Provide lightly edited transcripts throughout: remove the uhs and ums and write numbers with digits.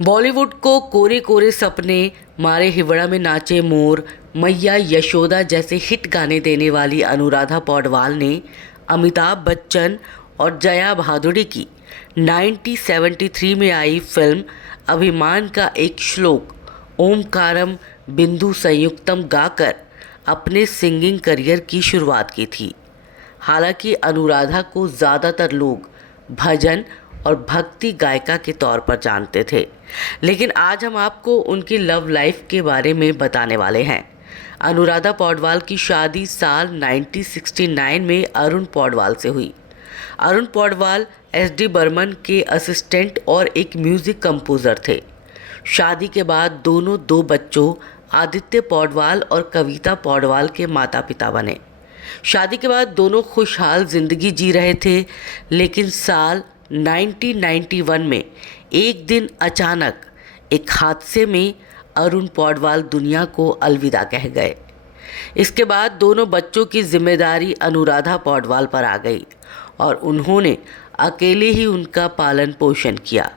बॉलीवुड को कोरे कोरे सपने, मारे हिवड़ा में नाचे मोर, मैया यशोदा जैसे हिट गाने देने वाली अनुराधा पौडवाल ने अमिताभ बच्चन और जया भादुड़ी की 1973 में आई फिल्म अभिमान का एक श्लोक ओमकारम बिंदु संयुक्तम गाकर अपने सिंगिंग करियर की शुरुआत की थी। हालांकि अनुराधा को ज़्यादातर लोग भजन और भक्ति गायिका के तौर पर जानते थे, लेकिन आज हम आपको उनकी लव लाइफ के बारे में बताने वाले हैं। अनुराधा पौडवाल की शादी साल 1969 में अरुण पौडवाल से हुई। अरुण पौडवाल एस.डी. बर्मन के असिस्टेंट और एक म्यूज़िक कंपोज़र थे। शादी के बाद दोनों दो बच्चों आदित्य पौडवाल और कविता पौडवाल के माता पिता बने। शादी के बाद दोनों खुशहाल ज़िंदगी जी रहे थे, लेकिन साल 1991 में एक दिन अचानक एक हादसे में अरुण पौडवाल दुनिया को अलविदा कह गए। इसके बाद दोनों बच्चों की जिम्मेदारी अनुराधा पौडवाल पर आ गई और उन्होंने अकेले ही उनका पालन पोषण किया।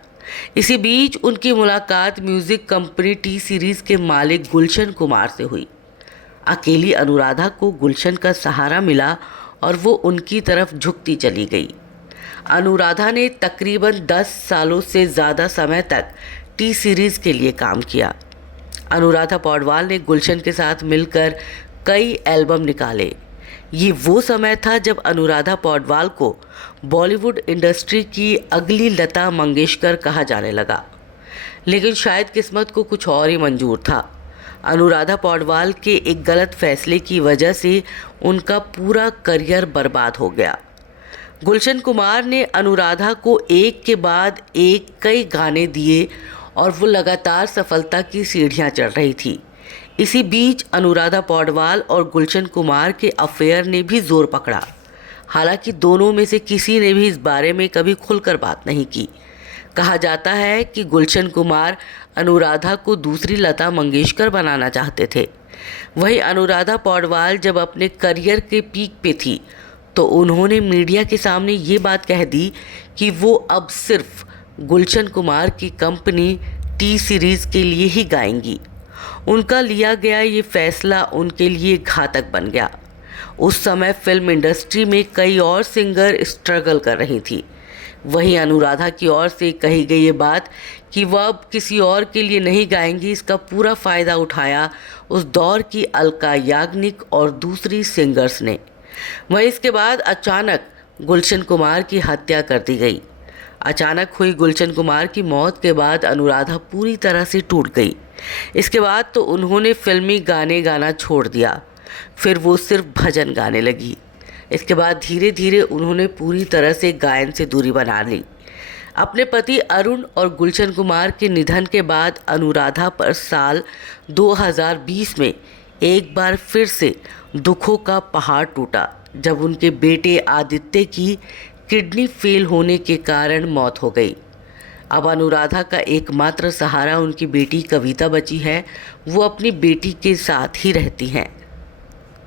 इसी बीच उनकी मुलाकात म्यूज़िक कंपनी टी सीरीज़ के मालिक गुलशन कुमार से हुई। अकेली अनुराधा को गुलशन का सहारा मिला और वो उनकी तरफ झुकती चली गई। अनुराधा ने तकरीबन 10 सालों से ज़्यादा समय तक टी सीरीज़ के लिए काम किया। अनुराधा पौडवाल ने गुलशन के साथ मिलकर कई एल्बम निकाले। ये वो समय था जब अनुराधा पौडवाल को बॉलीवुड इंडस्ट्री की अगली लता मंगेशकर कहा जाने लगा, लेकिन शायद किस्मत को कुछ और ही मंजूर था। अनुराधा पौडवाल के एक गलत फैसले की वजह से उनका पूरा करियर बर्बाद हो गया। गुलशन कुमार ने अनुराधा को एक के बाद एक कई गाने दिए और वो लगातार सफलता की सीढ़ियां चढ़ रही थी। इसी बीच अनुराधा पौडवाल और गुलशन कुमार के अफेयर ने भी जोर पकड़ा। हालांकि दोनों में से किसी ने भी इस बारे में कभी खुलकर बात नहीं की। कहा जाता है कि गुलशन कुमार अनुराधा को दूसरी लता मंगेशकर बनाना चाहते थे। वहीं अनुराधा पौडवाल जब अपने करियर के पीक पे थी तो उन्होंने मीडिया के सामने ये बात कह दी कि वो अब सिर्फ गुलशन कुमार की कंपनी टी सीरीज़ के लिए ही गाएंगी। उनका लिया गया ये फैसला उनके लिए घातक बन गया। उस समय फिल्म इंडस्ट्री में कई और सिंगर स्ट्रगल कर रही थी। वहीं अनुराधा की ओर से कही गई ये बात कि वह अब किसी और के लिए नहीं गाएंगी, इसका पूरा फ़ायदा उठाया उस दौर की अलका याग्निक और दूसरी सिंगर्स ने। वहीं इसके बाद अचानक गुलशन कुमार की हत्या कर दी गई। अचानक हुई गुलशन कुमार की मौत के बाद अनुराधा पूरी तरह से टूट गई। इसके बाद तो उन्होंने फिल्मी गाने गाना छोड़ दिया, फिर वो सिर्फ भजन गाने लगी। इसके बाद धीरे धीरे उन्होंने पूरी तरह से गायन से दूरी बना ली। अपने पति अरुण और गुलशन कुमार के निधन के बाद अनुराधा पर साल 2020 में एक बार फिर से दुखों का पहाड़ टूटा, जब उनके बेटे आदित्य की किडनी फेल होने के कारण मौत हो गई। अब अनुराधा का एकमात्र सहारा उनकी बेटी कविता बची है। वो अपनी बेटी के साथ ही रहती हैं।